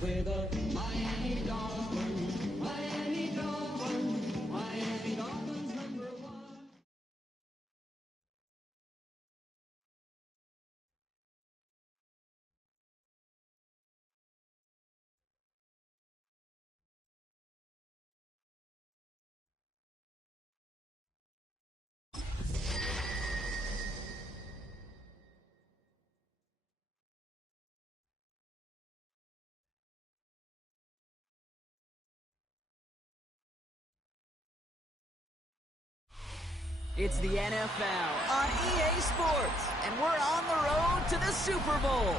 with the Miami Dolphins. Miami Dolphins. Miami Dolphins #1. It's the NFL on EA Sports, and we're on the road to the Super Bowl.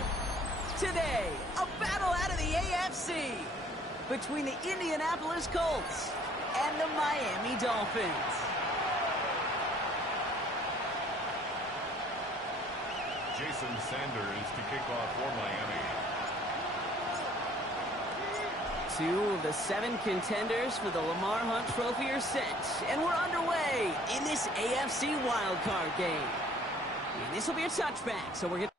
Today, a battle out of the AFC between the Indianapolis Colts and the Miami Dolphins. Jason Sanders to kick off for Miami. Two of the 7 contenders for the Lamar Hunt Trophy are set, and we're underway in this AFC wildcard game. And this will be a touchback, so we're going to...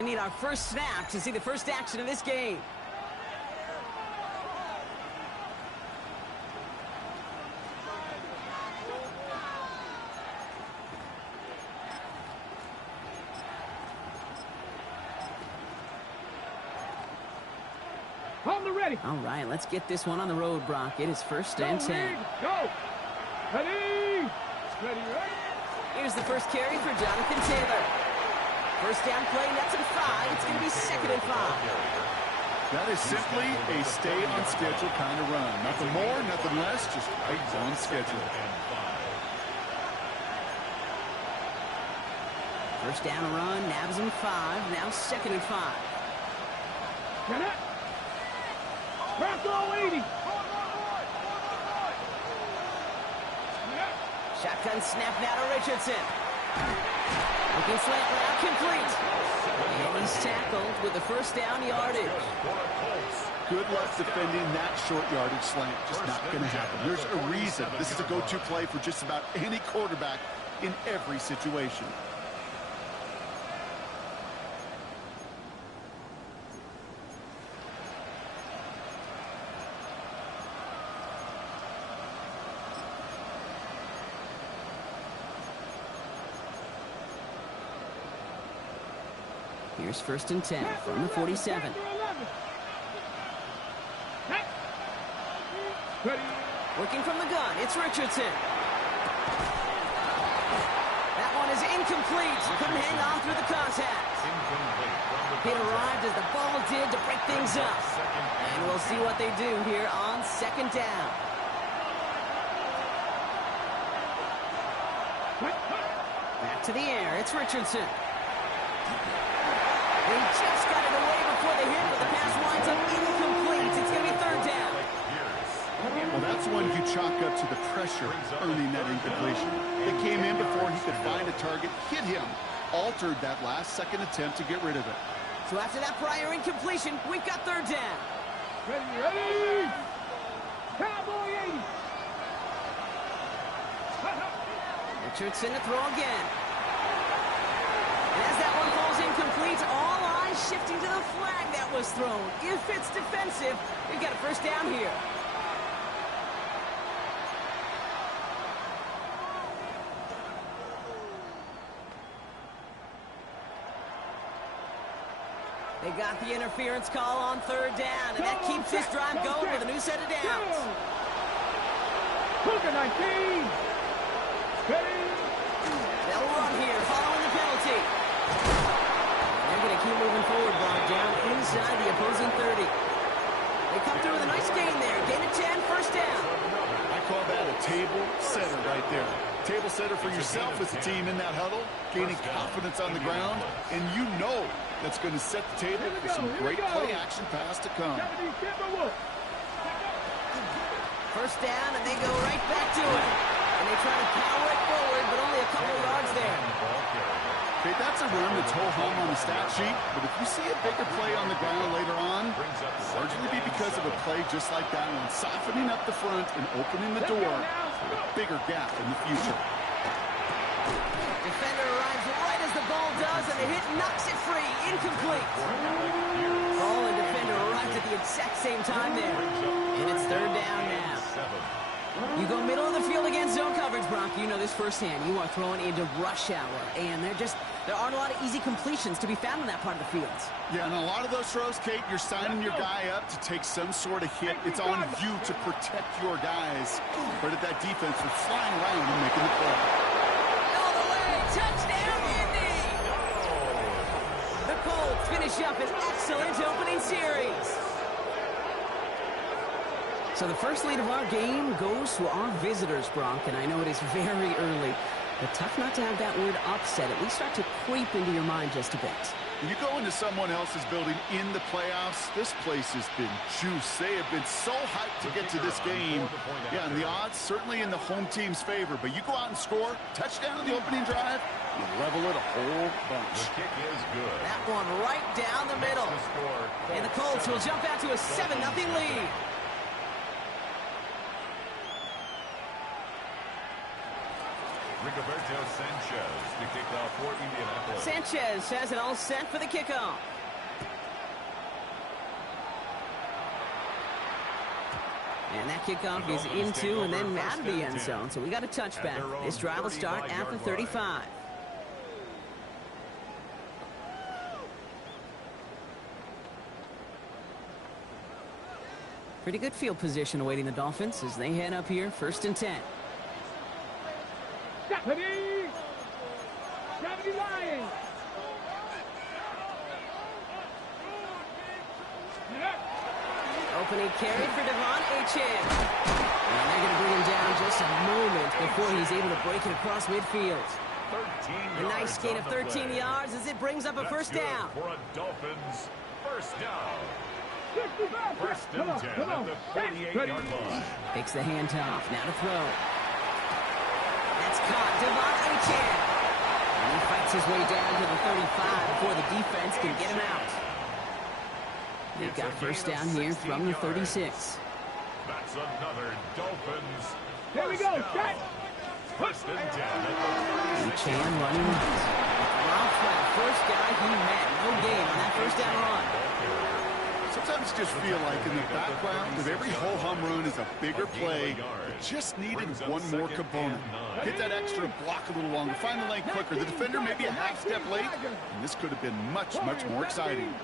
We need our first snap to see the first action of this game. On the ready. All right, let's get this one on the road, Brock. It is first and 10. Go. Ready. Ready. Here's the first carry for Jonathan Taylor. First down play, that's at 5. It's going to be 2nd and 5. That is simply a stay-on-schedule kind of run. Nothing more, nothing less, just right on schedule. First down run, nabs him 5. Now 2nd and 5. Get it. Back all 80. Shotgun snap now to Richardson. Looking slant route, complete. And he's tackled with the first down yardage. Good luck defending that short yardage slant. Just not going to happen. There's a reason this is a go-to play for just about any quarterback in every situation. Here's first and 10 from the 47. Working from the gun, it's Richardson. That one is incomplete. Couldn't hang on through the contact. It arrived as the ball did to break things up. And we'll see what they do here on 2nd down. Back to the air, it's Richardson. They just got it away before the hit, but the pass winds up incomplete. It's going to be 3rd down. Well, that's one you chalk up to the pressure earning that incompletion. They came in before he could find a target, hit him, altered that last second attempt to get rid of it. So after that prior incompletion, we've got 3rd down. Ready. Cowboy 80. Richardson to throw again. And as that one falls incomplete, all eyes shifting to the flag that was thrown. If it's defensive, we've got a first down here. They got the interference call on 3rd down, and that keeps this drive going with a new set of downs. Hook 19. Ready. They'll run here following the penalty. They're going to keep moving forward, Brock, down inside the opposing 30. They come through with a nice gain there. Gain of 10, first down. I call that a table setter right there. Table setter for yourself as a team in that huddle, gaining confidence on the ground, and you know that's going to set the table for some great play action pass to come. First down, and they go right back to it. And they try to power it forward, but only a couple yards there. Okay, that's a run that's ho-hum on the stat sheet, but if you see a bigger play on the ground later on, largely be because of a play just like that one, softening up the front and opening the door for a bigger gap in the future. Defender arrives right as the ball does, and the hit knocks it free. Incomplete. Ball and defender arrives at the exact same time there. And it's third down now. You go middle of the field against zone coverage, Brock. You know this firsthand. You are throwing into rush hour, and there aren't a lot of easy completions to be found in that part of the field. Yeah, and a lot of those throws, Kate, you're signing your guy up to take some sort of hit. It's on you to protect your guys. But at that defense, they're flying around and making the play. All the way, touchdown, Indy! The Colts finish up an excellent opening series. So the first lead of our game goes to our visitors, Brock, and I know it is very early, but tough not to have that word upset at least start to creep into your mind just a bit. You go into someone else's building in the playoffs, this place has been juiced. They have been so hyped to get to this game. Yeah, and the odds certainly in the home team's favor, but you go out and score, touchdown in the opening drive, you level it a whole bunch. The kick is good. That one right down the middle. And the Colts will jump out to a 7-0 lead. Rigoberto Sanchez to kick off for Indianapolis. Sanchez has it all set for the kickoff. And that kickoff is into and then out of the end zone. So we got a touchback. This drive will start at the 35. Pretty good field position awaiting the Dolphins as they head up here, 1st and 10. Deputy Lions. Opening carry for Devon Achane. And they're going to bring him down just a moment before he's able to break it across midfield. A nice gain of 13 yards as it brings up a first down. For a Dolphins first down. First and 10 at the 48-yard line. Takes the handoff. Now to throw. That's caught. Devon Achane. And he fights his way down to the 35 before the defense can get him out. They've got first down here from the 36. That's another Dolphins. Here we go. Set. First and 10 at the 36. Achane running right. Ralph Flat, first guy he met. No gain on that first down run. Sometimes you just feel like in the background of every ho-hum run is a bigger play. It just needed one more component. Hit that extra block a little longer. Find the lane quicker. The defender may be a half step late, and this could have been much, much more exciting.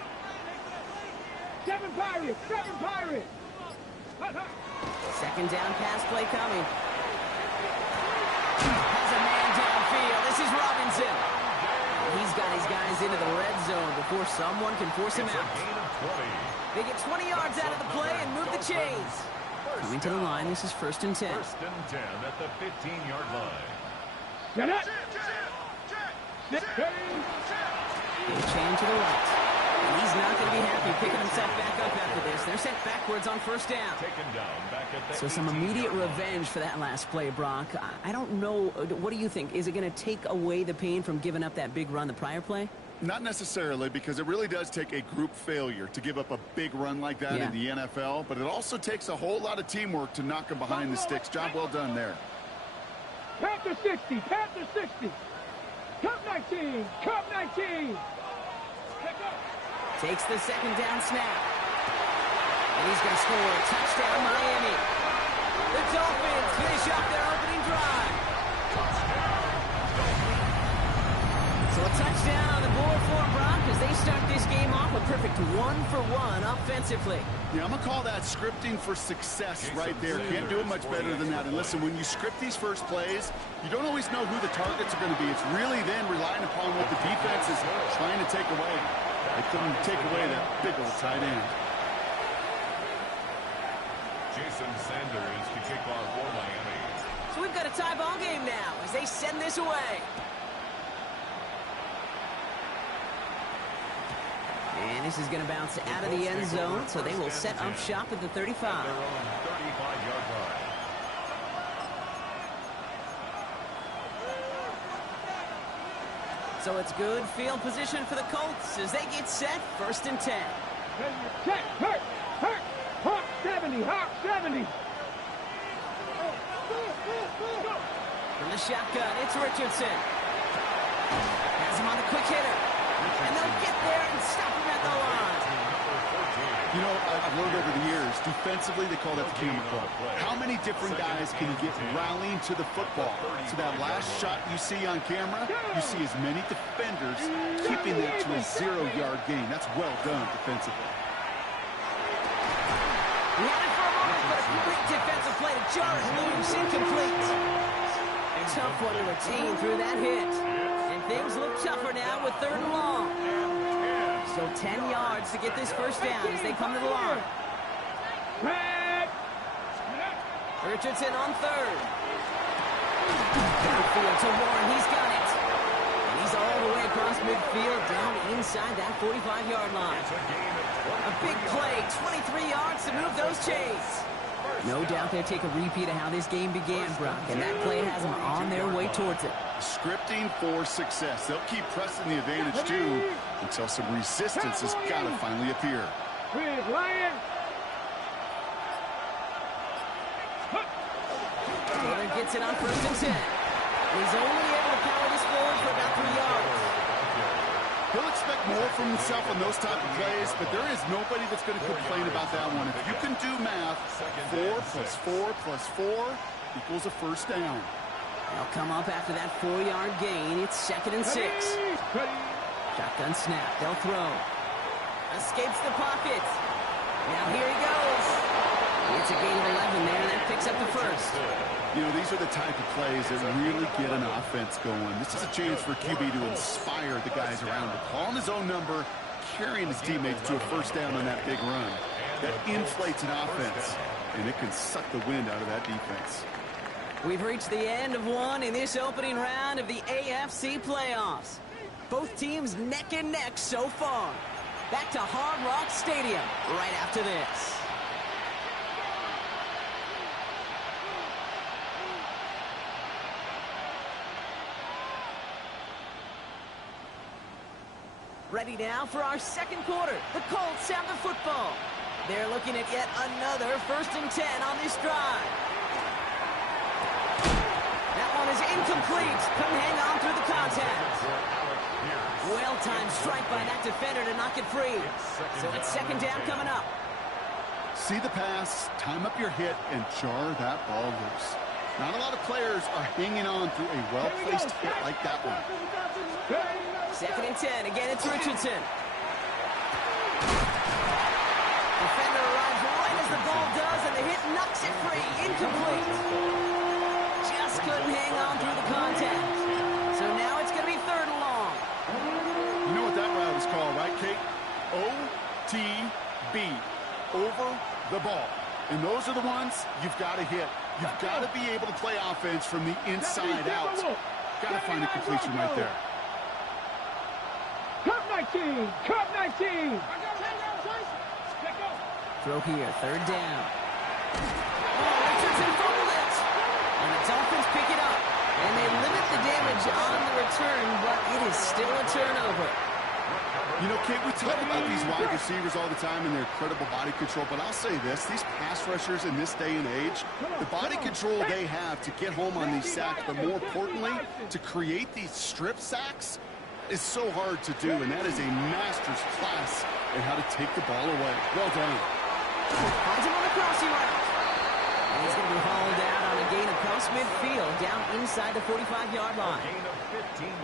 7 Pirates. 7 Pirates. Second down pass play coming. Has a man downfield. This is Robinson. He's got his guys into the red zone before someone can force him out. They get 20 yards out of the play and move the chains. Coming to the line, this is 1st and 10. First and 10 at the 15-yard line. Get it. Achane to the right. And he's not going to be happy picking himself back up after this. They're sent backwards on first down. Taken down back at the So some immediate revenge for that last play, Brock. I don't know. What do you think? Is it going to take away the pain from giving up that big run the prior play? Not necessarily, because it really does take a group failure to give up a big run like that in the NFL, but it also takes a whole lot of teamwork to knock them behind the sticks. Job well done there. Panther 60. Panther 60. Cup 19. Cup 19. Takes the second down snap. And he's going to score a touchdown, Miami. The Dolphins finish up their opening drive. So a touchdown on the board for Brock as they start this game off a perfect 1-for-1 offensively. Yeah, I'm going to call that scripting for success right there. Can't do it much better than that. And listen, when you script these first plays, you don't always know who the targets are going to be. It's really then relying upon what the defense is trying to take away. They couldn't take away that big old tight end. Jason Sanders to kick off for Miami. So we've got a tie ball game now as they send this away. And this is going to bounce out of the end zone, so they will set up shop at the 35. Their own 35-yard line. So it's good field position for the Colts as they get set, 1st and 10. Check, hurt, Hawk 70, Hawk 70. From the shotgun, it's Richardson. Has him on a quick hitter. And they'll get there and stop him at the line. You know, I've learned over the years, defensively, they call that the camera club. How many different guys can you get rallying to the football? So that last shot you see on camera, you see as many defenders keeping that to a 0-yard gain. That's well done defensively. He had it for a moment, but a great defensive play to jar it loose, incomplete. Tough one to retain through that hit. And things look tougher now with 3rd and long. So 10 yards to get this first down as they come to the line. Richardson on 3rd. Downfield to Warren, he's got it. And he's all the way across midfield, down inside that 45-yard line. A big play, 23 yards to move those chains. No doubt they'll take a repeat of how this game began, Brock, and that play has them on their way towards it. Scripting for success. They'll keep pressing the advantage, too, until some resistance has got to finally appear. Taylor gets it on 1st and 10. He's only able to power this forward for about 3 yards. He'll expect more from himself on those type of plays, but there is nobody that's going to complain about that one. If you can do math, 4 plus 4 plus 4 equals a first down. They'll come up after that 4-yard gain. It's 2nd and 6. Shotgun snap. They'll throw. Escapes the pocket. Now here he goes. It's a gain of 11 there. That picks up the first. You know, these are the type of plays that really get an offense going. This is a chance for QB to inspire the guys around him. Calling his own number, carrying his teammates to a first down on that big run. That inflates an offense, and it can suck the wind out of that defense. We've reached the end of one in this opening round of the AFC playoffs. Both teams neck and neck so far. Back to Hard Rock Stadium right after this. Ready now for our second quarter. The Colts have the football. They're looking at yet another 1st and 10 on this drive. That one is incomplete. Couldn't hang on through the contact. Well-timed strike by that defender to knock it free. So it's 2nd down coming up. See the pass, time up your hit, and jar that ball loose. Not a lot of players are hanging on through a well-placed hit like that one. 2nd and 10. Again, it's Richardson. Defender arrives right as the ball does, and the hit knocks it free. Incomplete. Just couldn't hang on through the contact. So now it's going to be 3rd and long. You know what that route is called, right, Kate? OTB. Over the ball. And those are the ones you've got to hit. You've got to be able to play offense from the inside out. Got to find a completion right there. Cup 19! Cup 19! Throw here, 3rd down. Oh, Richardson fumbled it. And the Dolphins pick it up. And they limit the damage on the return, but it is still a turnover. You know, Kate, we talk about these wide receivers all the time and their incredible body control, but I'll say this, these pass rushers in this day and age, the body control they have to get home on these sacks, but more importantly, to create these strip sacks, is so hard to do, and that is a master's class in how to take the ball away. Well done. Finds him on the crossing route. And he's going to be hauled out on a gain across midfield, down inside the 45-yard line.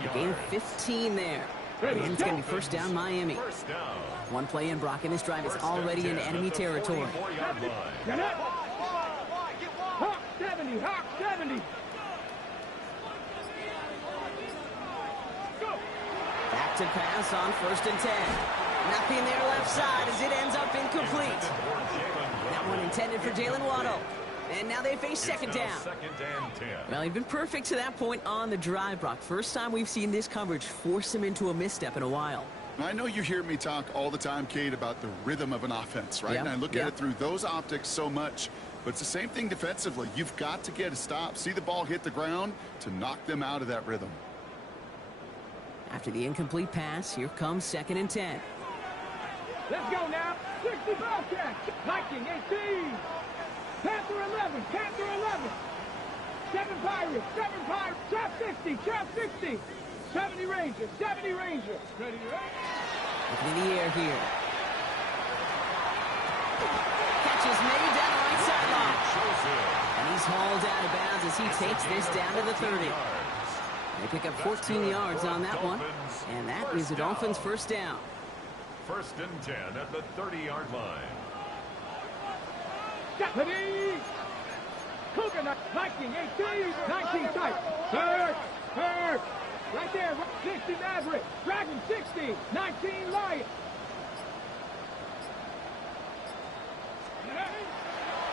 A gain of 15 there. And it's going to be 1st down Miami. One play in, Brock, and this drive is already in enemy territory. Hawk 70, Hawk 70. Back to pass on 1st and 10. Nothing there left side as it ends up incomplete. That one intended for Jalen Waddle. And now they face second down. Second and 10. Well, he's been perfect to that point on the drive, Brock. First time we've seen this coverage force him into a misstep in a while. I know you hear me talk all the time, Kate, about the rhythm of an offense, right? Yeah, And I look yeah. at it through those optics so much. But it's the same thing defensively. You've got to get a stop, see the ball hit the ground to knock them out of that rhythm. After the incomplete pass, here comes second and 10. Let's go now. 60 Bobcats. Viking 18. Panther 11. Panther 11. 7 Pirates. 7 Pirates. Trap 60. Trap 60. 70 Rangers. 70 Rangers. Ready to run? Looking in the air here. Catch is made down the right sideline. And he's hauled out of bounds as he takes this down to the 30. They pick up 14 yards on that one. And that is the Dolphins' first down. First and 10 at the 30-yard line. Ready. Coconut. Viking 18. 19 tight. Hurt. Hurt. Right there. 60 Maverick. Dragon 60. 19 Lion.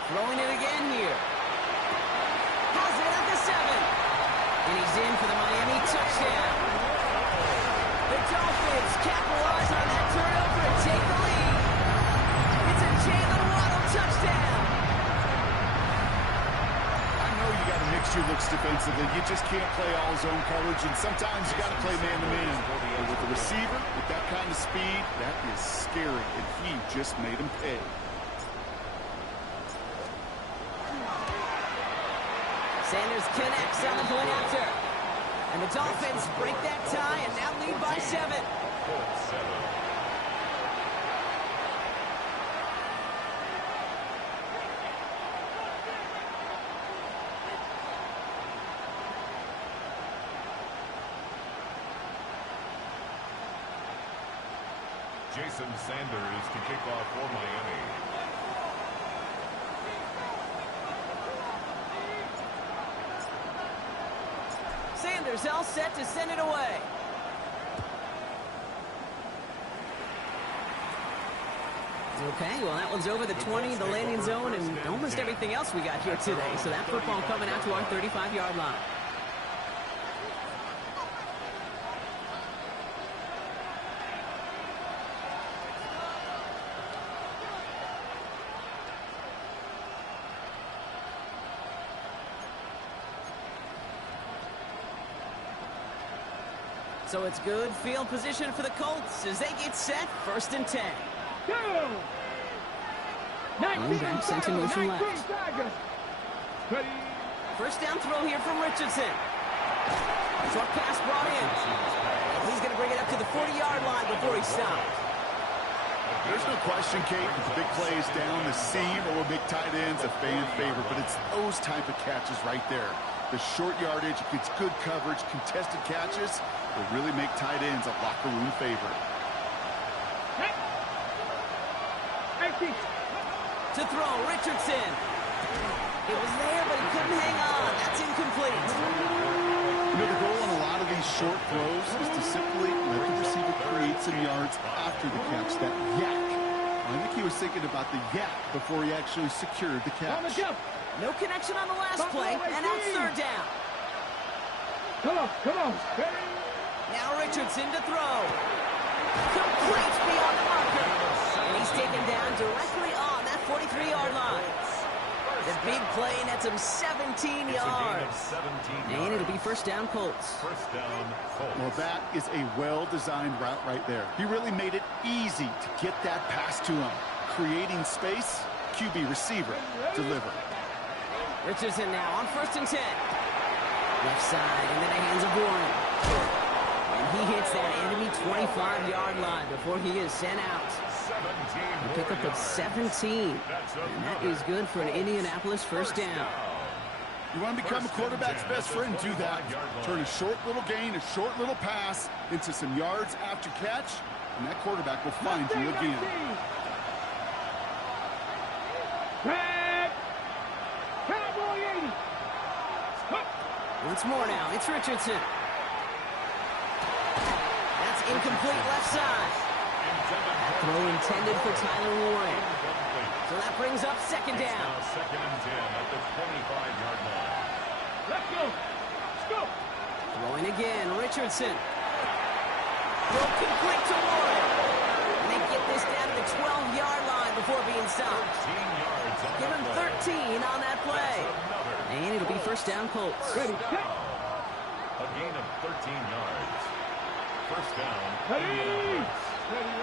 Throwing it again here. Has it at the 7. And he's in for the Miami touchdown. The Dolphins capitalize on that turnover and take the lead. It's a Jalen Waddle touchdown. I know you got to mix your looks defensively. You just can't play all zone coverage, and sometimes you got to play man-to-man. But with the receiver, with that kind of speed, that is scary, and he just made him pay. Sanders connects on the point after. And the Dolphins break that tie and now lead by 7. Jason Sanders to kick off for Miami. Sanders all set to send it away. Okay, well, that one's over the 20, the landing zone, and almost everything else we got here today. So that football coming out to our 35-yard line. So it's good field position for the Colts as they get set. First and 10. Go! 19 back, sent in motion left. Tigers. Ready. First down throw here from Richardson. Short pass brought in. He's going to bring it up to the 40-yard line before he stops. There's no question, Kate, with the big plays down the seam or big tight ends, a fan favorite, but it's those type of catches right there. The short yardage, gets good coverage, contested catches will really make tight ends a locker room favorite. To throw, Richardson. It was there, but he couldn't hang on. That's incomplete. You know, the goal on a lot of these short throws is to simply let the receiver create some yards after the catch, that yak. I think he was thinking about the yak before he actually secured the catch. No connection on the last play, and now it's third down. Come on, come on. Now Richardson to throw. Complete beyond the marker. And he's taken down directly on that 43-yard line. The big play nets him 17 yards. And it'll be first down Colts. First down Colts. Well, that is a well-designed route right there. He really made it easy to get that pass to him. Creating space, QB receiver, deliver. Richardson now on first and 10. Left side, and then the hands of Warren. And he hits that enemy 25-yard line before he is sent out. A pickup of 17. And that is good for an Indianapolis first down. You want to become a quarterback's best friend, do that. Turn a short little gain, a short little pass into some yards after catch, and that quarterback will find you again. Cowboy 80. Once more now, it's Richardson. That's incomplete left side. Throw intended for Tyler Warren. So that brings up second It's down. now 2nd and 10 at the 25-yard line. Let's go. Let's go. Throwing again, Richardson. Throw complete to Warren. And they get this down to the 12-yard line before being stopped. 13 yards on Give the him play. 13 on that play. Another And it'll be first down Colts. Ready, set. A gain of 13 yards. First down. Ready. Indianapolis. Ready.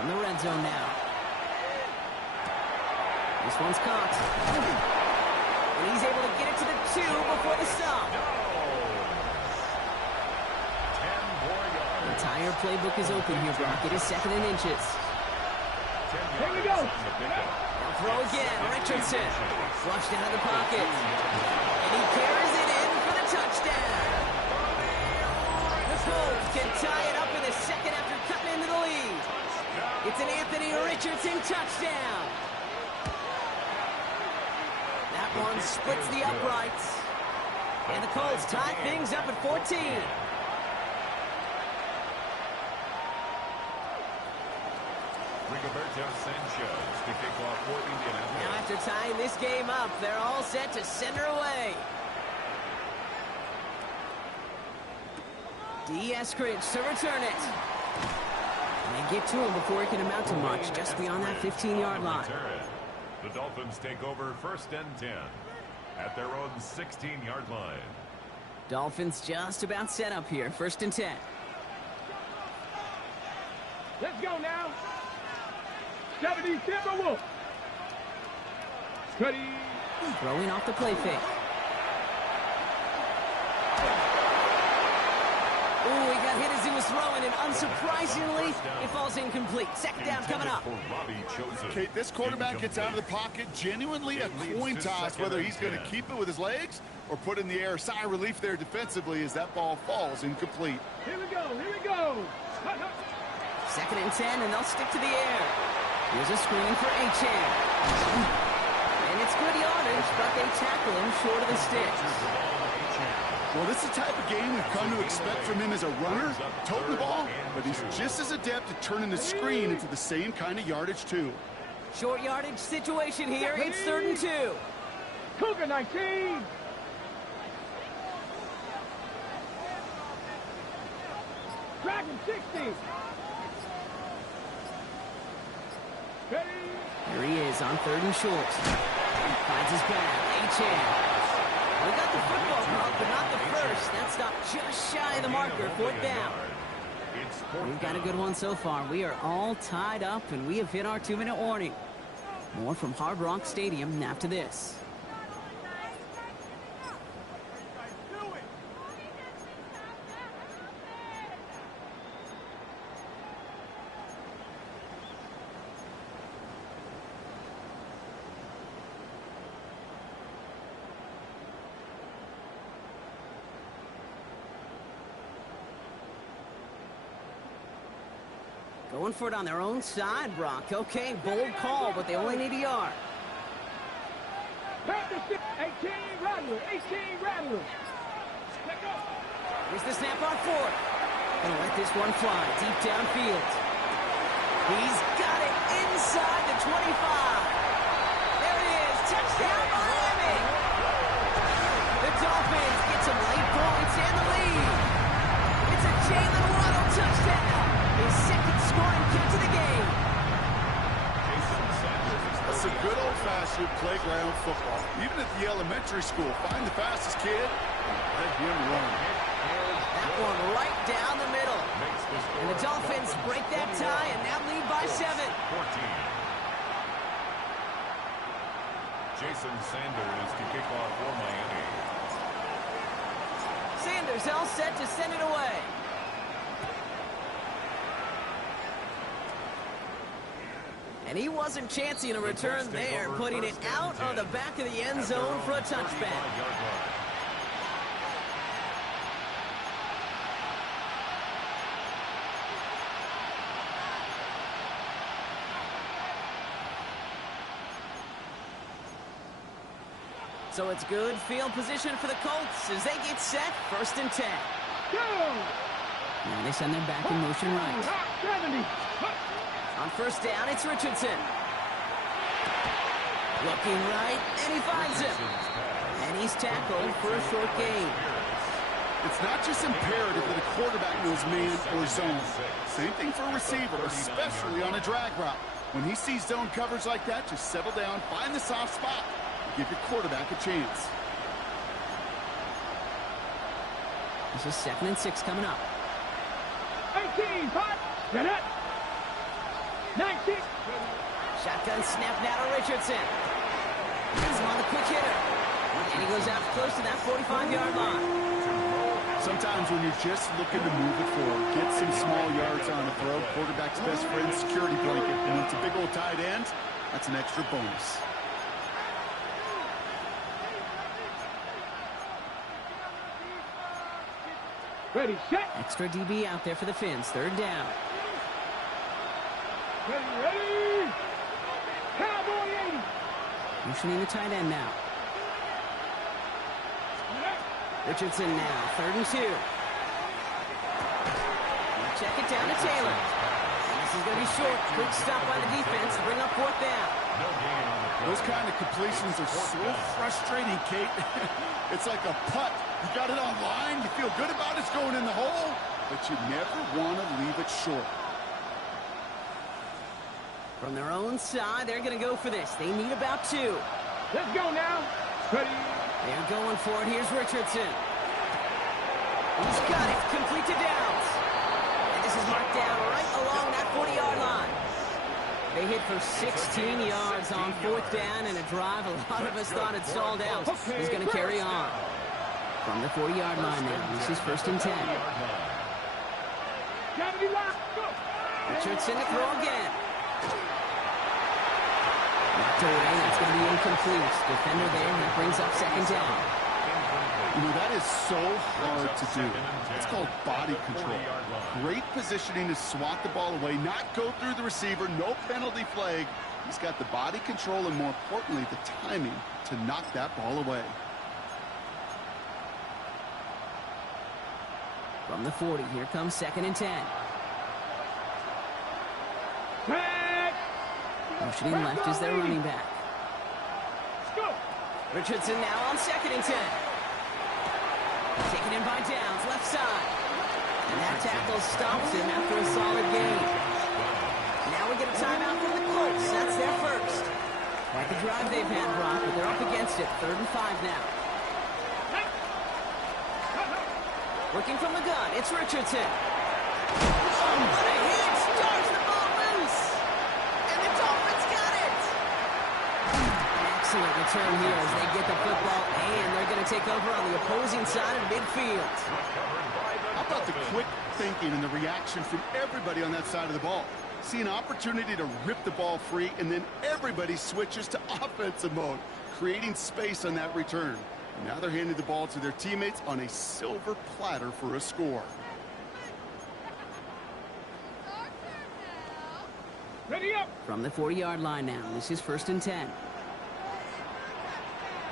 From the red zone now. This one's caught. And he's able to get it to the 2 before the stop. 10 more yards. Entire playbook is open here, Brock. It is 2nd and inches. 10 Here we yards go. on the pickup. Now throw again, Richardson. Flushed out of the pocket. And he carries it in for the touchdown. The Colts can tie it up in the second after cutting into the lead. It's an Anthony Richardson touchdown. That one splits the uprights. And the Colts tie things up at 14. Rigoberto Sanchez to kick off for Indianapolis. Now after tying this game up, they're all set to send her away. D. Eskridge to return it. And they get to him before it can amount to much, just beyond that 15-yard line. The Dolphins take over 1st and 10 at their own 16-yard line. Dolphins just about set up here, 1st and 10. Let's go now. 70 Timberwolves. Ready. Throwing off the play fake. Ooh, he got hit as he was throwing, and unsurprisingly, it falls incomplete. Second down coming up. Kate, this quarterback gets out of the pocket, genuinely a coin toss whether he's going to keep it with his legs or put in the air. Sigh of relief there defensively as that ball falls incomplete. Here we go. Here we go. 2nd and 10, and they'll stick to the air. Here's a screen for Achane. And it's good yardage, but they tackle him short of the sticks. Well, this is the type of game we've come to expect from him as a runner, toting the ball, but he's just as adept at turning the screen into the same kind of yardage, too. Short yardage situation here. It's 3rd and 2. Cougar 19. Dragon 60. Ready. Here he is on 3rd and short. Finds his back. Achane. We got the football caught, but not the first. That stopped just shy of the marker. 4th down. We've got a good one so far. We are all tied up, and we have hit our 2-minute warning. More from Hard Rock Stadium after this. Going for it on their own side, Brock. Okay, bold call, but they only need a yard. Panther 18 Rattler. 18 Rattler. Let go. Here's the snap on 4th. Gonna let this one fly deep downfield. He's got it inside the 25. There it is. Touchdown, Miami. The Dolphins get some late points and the lead. It's a Jalen Waddle touchdown. His 2nd scoring kick to the game. That's a good old-fashioned playground football. Even at the elementary school, find the fastest kid and let him run. That one right down the middle. And the Dolphins break that tie and now lead by 7. 14. Jason Sanders to kick off for Miami. Sanders all set to send it away. And he wasn't chancing a return there, putting it out on the back of the end zone for a touchback. So it's good field position for the Colts as they get set, 1st and 10. Go. Now they send them back in motion right. 70. On 1st down, it's Richardson. Looking right, and he finds him. And he's tackled for a short gain. It's not just imperative that a quarterback knows man or zone. Same thing for a receiver, especially on a drag route. When he sees zone coverage like that, just settle down, find the soft spot, and give your quarterback a chance. This is 2nd and 6 coming up. 18, 5, get it. 19. Shotgun snap now to Richardson. He's on the quick hitter. And he goes out close to that 45-yard line. Sometimes when you're just looking to move it forward, get some small yards on a throw, quarterback's best friend, security blanket. And when it's a big old tight end, that's an extra bonus. Ready, set. Extra DB out there for the Finns. 3rd down. Ready. Cowboy 80. Motioning the tight end now. Richardson now, 3rd and 2. Check it down to Taylor. And this is going to be short. Quick stop by the defense to bring up 4th down. Those kind of completions are so frustrating, Kate. It's like a putt. You got it on line, you feel good about it's going in the hole, but you never want to leave it short. From their own side, they're going to go for this. They need about 2. Let's go now. Ready. They're going for it. Here's Richardson. He's got it. Complete to Downs. And this is marked down right along that 40-yard line. They hit for 16 yards on 4th down and a drive a lot of us thought had stalled out. He's going to carry on. From the 40-yard line now, this is 1st and 10. Richardson to throw again. Knocked away, that's going to be incomplete. Defender there, and that brings up 2nd down. You know, that is so hard to do. It's called body control. Great positioning to swat the ball away, not go through the receiver, no penalty flag. He's got the body control and, more importantly, the timing to knock that ball away. From the 40, here comes 2nd and 10. Motioning left is their running back. Richardson now on 2nd and 10. Taken in by Downs, left side. And that tackle stops him after a solid gain. Now we get a timeout from the Colts. That's their first. Quite the drive they've had, Brock, but they're up against it. 3rd and 5 now. Working from the gun, it's Richardson. Oh, what a hit! Starts the ball loose! And the Dolphins got it! Excellent return here as they get the football, and they're going to take over on the opposing side of midfield. How about the quick thinking and the reaction from everybody on that side of the ball? See an opportunity to rip the ball free, and then everybody switches to offensive mode, creating space on that return. Now they're handing the ball to their teammates on a silver platter for a score. Ready up. From the 40-yard line now, this is 1st and 10.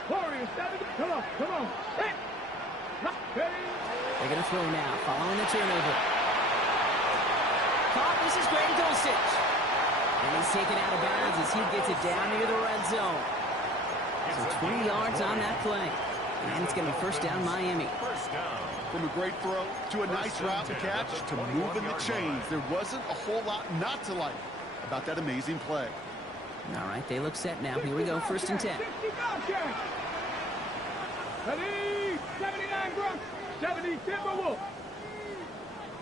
Warriors, 7. Come on, come on. Set. They're going to throw now, following the turnover. Caught, this is Greg Dulcich. And he's taken out of bounds as he gets it down near the red zone. So 20 yards on that play. And it's going to be 1st down Miami. From a great throw to a nice route and catch to moving the chains, there wasn't a whole lot not to like about that amazing play. All right, they look set now. Here we go, 1st and 10. Ready, 79 Broncos, 70 Timberwolves.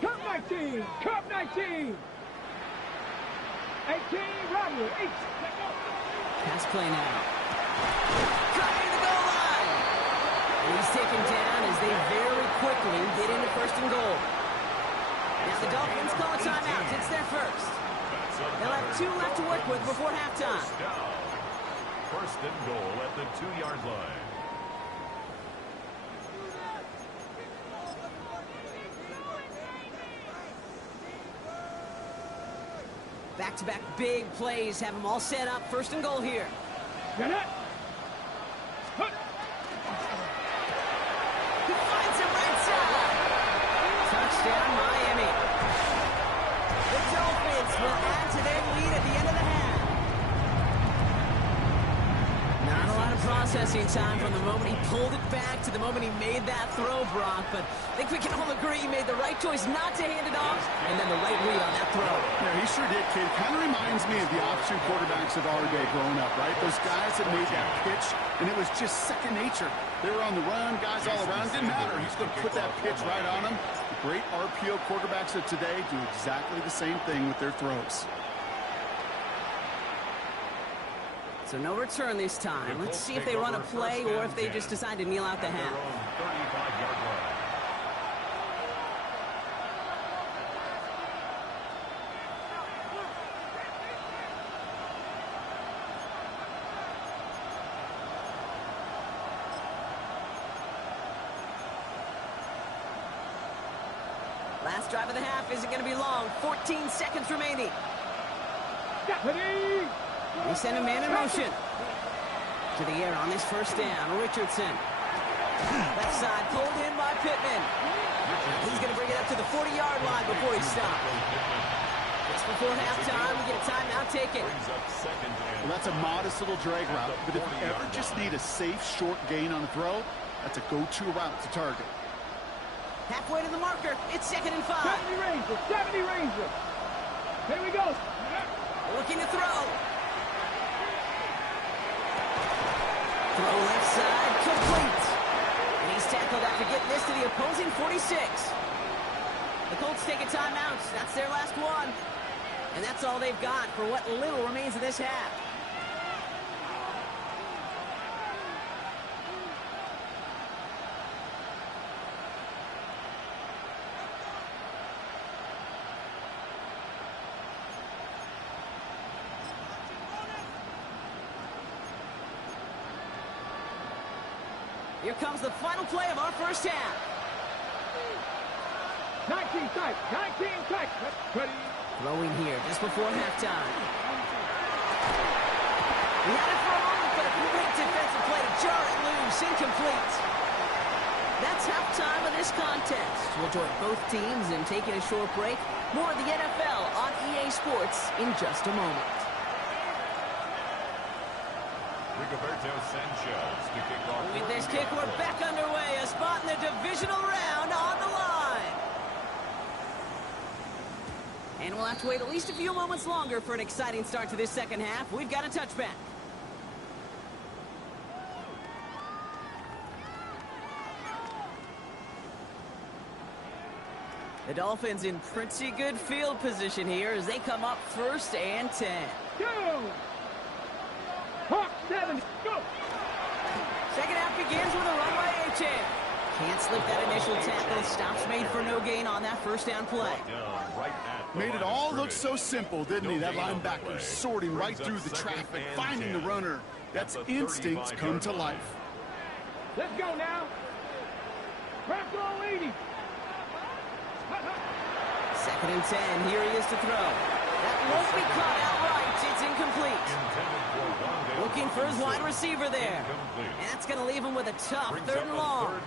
Cup 19, Cup 19. 18, Rodney, 8. Pass play now. Driving the goal line. And he's taken down as they very quickly get into 1st and goal. Now the Dolphins call a timeout. It's their first. They'll have 2 left to work with before halftime. 1st and goal at the 2-yard line. Back-to-back big plays have them all set up. 1st and goal here. Get it. He finds him right side. Touchdown, Miami. The Dolphins will add to their lead at the end of the half. processing time from the moment he pulled it back to the moment he made that throw, Brock. But I think we can all agree he made the right choice not to hand it off, and then the right read on that throw. Yeah, he sure did, kid. Kind of reminds me of the offshoot quarterbacks of our day growing up, right? Those guys that made that pitch, and it was just second nature. They were on the run, guys all around. Didn't matter. He's going to put that pitch right on them. The great RPO quarterbacks of today do exactly the same thing with their throws. So no return this time. Let's see if they run a play or if they just decide to kneel out the half. 35-yard line. Last drive of the half isn't going to be long. 14 seconds remaining. They send a man in motion. To the air on this first down. Richardson. Left side pulled in by Pittman. He's going to bring it up to the 40-yard line before he stops. Just before halftime, we get a timeout. Take it. Well, that's a modest little drag route, but if you ever just need a safe, short gain on a throw, that's a go-to route to target. Halfway to the marker. It's 2nd and 5. 70 Ranger, 70 Ranger. Here we go. Looking to throw. Throw left side, complete. And he's tackled after getting this to the opposing 46. The Colts take a timeout. That's their last one. And that's all they've got for what little remains of this half. Here comes the final play of our first half. 19 type, 19 type. Ready. Throwing here just before halftime. He had it for a moment, but a great defensive play to jar it loose. Incomplete. That's halftime of this contest. We'll join both teams in taking a short break. More of the NFL on EA Sports in just a moment. Rigoberto Sanchez to kick off. With this kick, we're back underway. A spot in the divisional round on the line. And we'll have to wait at least a few moments longer for an exciting start to this second half. We've got a touchback. The Dolphins in pretty good field position here as they come up 1st and 10. Go. Hawk 7, go. Second half begins with a run by Achane. Can't slip that initial tackle. Stops made for no gain on that first down play. Made it all look so simple, didn't he? That linebacker sorting right through the traffic, finding the runner. That's instincts come to life. Let's go now. Press all 80. 2nd and 10. Here he is to throw. That won't be caught outright. It's incomplete. Looking for his wide receiver there. And that's going to leave him with a tough 3rd and long.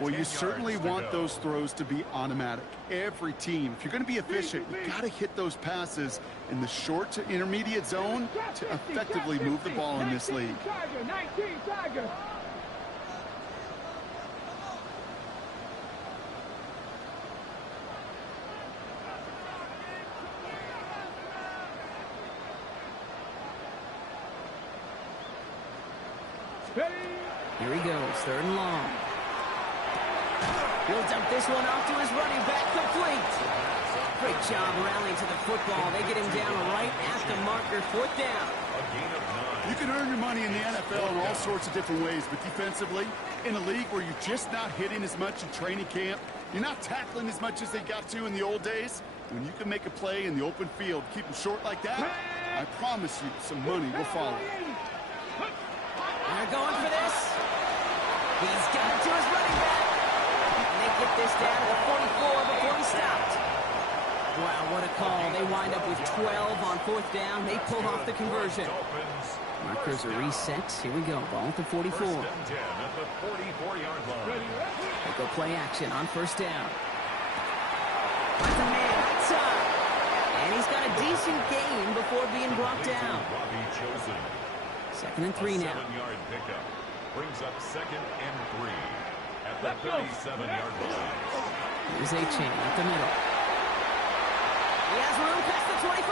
Well, you certainly want those throws to be automatic. Every team, if you're going to be efficient, you've got to hit those passes in the short to intermediate zone to effectively move the ball in this league. 19 Tiger. Here he goes, 3rd and long. He'll dump this one off to his running back, complete. Great job rallying to the football. They get him down right at the marker, 4th down. You can earn your money in the NFL in all sorts of different ways, but defensively, in a league where you're just not hitting as much in training camp, you're not tackling as much as they got to in the old days, when you can make a play in the open field, keep them short like that, I promise you some money will follow. They're going for this. He's got it to his running back. And they get this down to the 44 before he stopped. Wow, what a call. They wind up with 12 on 4th down. They pulled off the conversion. Markers are reset. Here we go. Ball at the 44. First and 10 at the 44-yard line. They go play action on 1st down. Finds a man outside. And he's got a decent gain before being brought down. Second and 3 now. 7-yard pickup brings up 2nd and 3 at the 37-yard line. Here's A-Chain at the middle. He has room past the 25.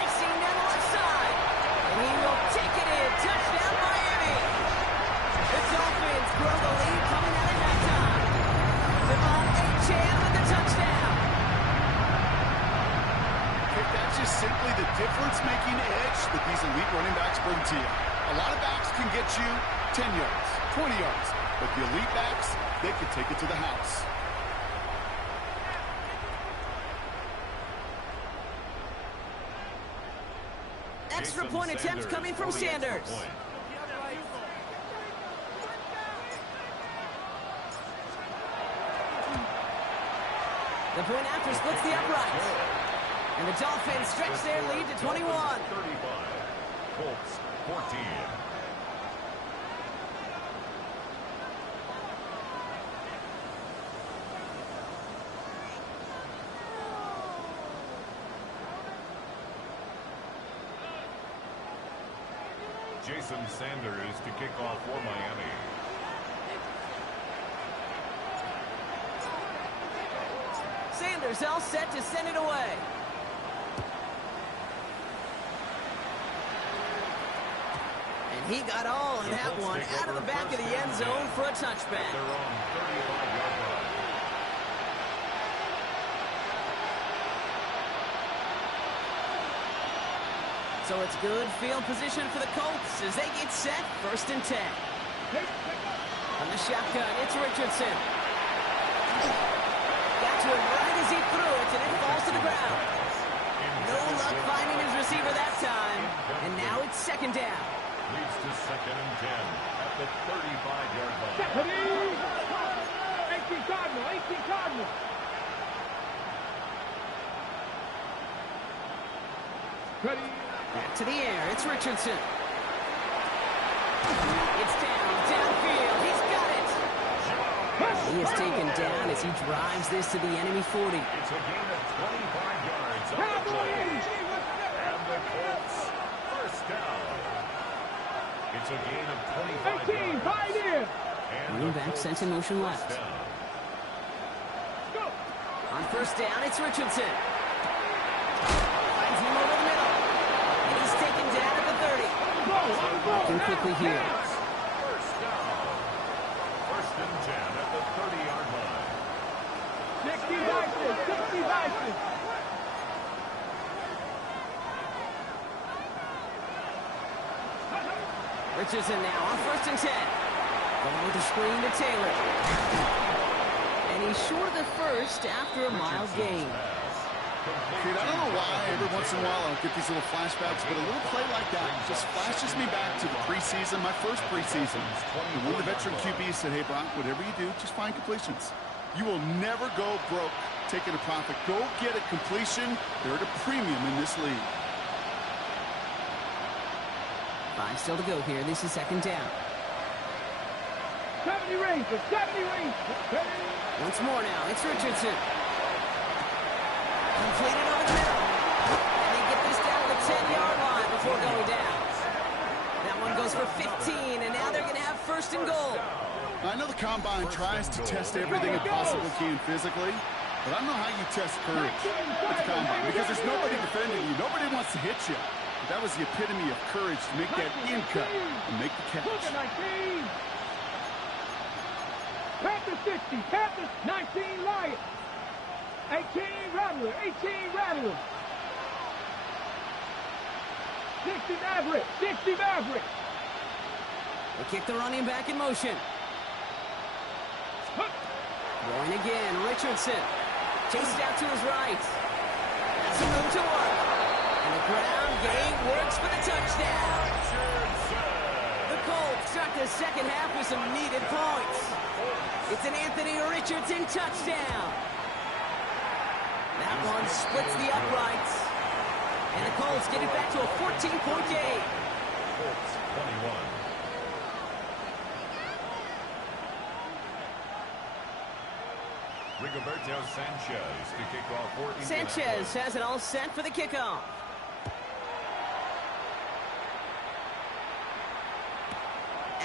Racing down the left side. And he will take it in. Touchdown, Miami. The Dolphins grow the lead coming out of halftime. Devon A-Chain with the touchdown. That's just simply the difference-making edge that these elite running backs bring to you. A lot of backs can get you 10 yards, 20 yards, but the elite backs, they can take it to the house. Extra point attempt coming from Sanders. The point after splits the uprights. And the Dolphins stretch their lead to 21. 35. Colts 14. Jason Sanders to kick off for Miami. Sanders all set to send it away. And he got all of that one out of the back of the end zone for a touchback. Their own 35-yard line. So it's good field position for the Colts as they get set. 1st and 10. On the shotgun, it's Richardson. Got to him right as he threw it, and it falls to the ground. No luck finding his receiver that time. And now it's 2nd down. Leads to 2nd and 10 at the 35-yard line. 18 Cardinal, 18 Cardinal. Ready. Back to the air, it's Richardson. It's downfield, he's got it. He is taken down as he drives this to the enemy 40. It's a gain of 25 yards on the play. And the Colts, 1st down. It's a gain of 25 18, yards. right in. Running back sent in motion left. Down. On 1st down, it's Richardson. Finds him over the middle. And he's taken down at the 30. Working quickly here. 1st down. 1st and 10 at the 30-yard line. 60 Vikings, 60 Vikings. Richardson now on 1st and 10. Going with the screen to Taylor. And he's short of the first after a mild gain. Dude, I don't know why every once in a while I'll get these little flashbacks, but a little play like that just flashes me back to the preseason, my first preseason. And one of the veteran QBs said, hey, Brock, whatever you do, just find completions. You will never go broke taking a profit. Go get a completion. They're at a premium in this league. 5 still to go here. This is 2nd down. 70 Rangers, 70 Rangers. Once more now, it's Richardson. Completed over the middle. And they get this down to the 10-yard line before going down. That one goes for 15, and now they're going to have 1st and goal. I know the Combine tries to test everything it possibly can physically, but I don't know how you test courage at the Combine because there's nobody defending you. Nobody wants to hit you. But that was the epitome of courage to make that in cut and make the catch. Look at 19. Panthers 60, Panthers 19 Lions. 18 Rattler, 18 Rattler. 60 Maverick, 60 Maverick. They kick the running back in motion. Going again, Richardson. Chased out to his right. Has some room to work. And the ground game works for the touchdown. The Colts start the 2nd half with some needed points. It's an Anthony Richardson touchdown. That one splits the uprights. And the Colts get it back to a 14-point game. Colts 21. Rigoberto Sanchez to kick off for Sanchez has it all set for the kickoff.